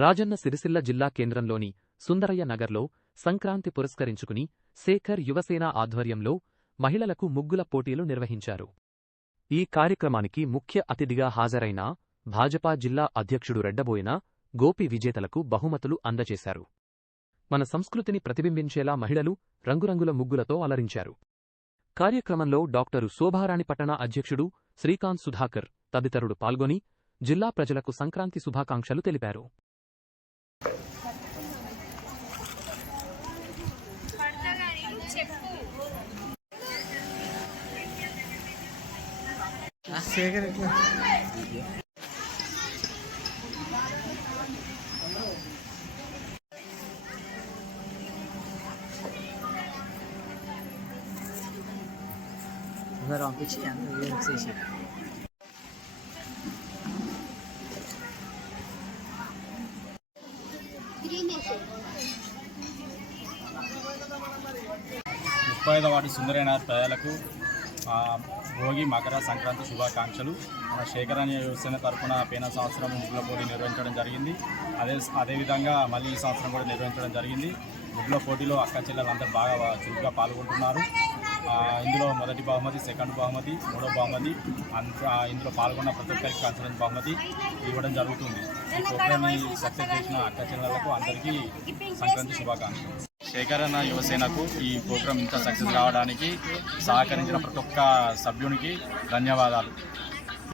రాజన్న సిరిసిల్ల జిల్లా కేంద్రంలోని సుందరయ్య నగర్లో సంక్రాంతి పురస్కరించుకుని శేఖర్ యువసేన ఆధ్వర్యంలో మహిళలకు ముగ్గుల పోటీలు నిర్వహించారు. ఈ కార్యక్రమానికి ముఖ్య అతిథిగా హాజరైన భాజపా జిల్లా అధ్యక్షుడు రెడ్డబోయిన గోపి విజేతలకు బహుమతులు అందజేశారు. మన సంస్కృతిని ప్రతిబింబించేలా మహిళలు రంగురంగుల ముగ్గులతో అలరించారు. కార్యక్రమంలో డాక్టరు శోభారాణి పట్టణ అధ్యక్షుడు శ్రీకాంత్ సుధాకర్ తదితరులు పాల్గొని జిల్లా ప్రజలకు సంక్రాంతి శుభాకాంక్షలు తెలిపారు. వార్డు సుందరైన ప్రజలకు భోగి మకర సంక్రాంతి శుభాకాంక్షలు. మన శేఖర్ యువసేన తరఫున పోయిన సంవత్సరం ముగ్గుల పోటీ నిర్వహించడం జరిగింది. అదేవిధంగా మళ్ళీ ఈ సంవత్సరం కూడా నిర్వహించడం జరిగింది. ముగ్గుల పోటీలో అక్క చెల్లెలందరూ బాగా చురుగ్గా పాల్గొంటున్నారు. ఇందులో మొదటి బహుమతి, సెకండ్ బహుమతి, మూడో బహుమతి, ఇందులో పాల్గొన్న ప్రతి ఒక్కరికి కన్సల్టెంట్ బహుమతి ఇవ్వడం జరుగుతుంది. ఈ ప్రోగ్రామ్ని సక్సెస్ చేసిన అక్క చెల్లెలకు అందరికీ సంక్రాంతి శుభాకాంక్షలు. శేఖర్ యువసేనకు ఈ ప్రోగ్రాం ఇంత సక్సెస్ రావడానికి సహకరించిన ప్రతి ఒక్క సభ్యునికి ధన్యవాదాలు.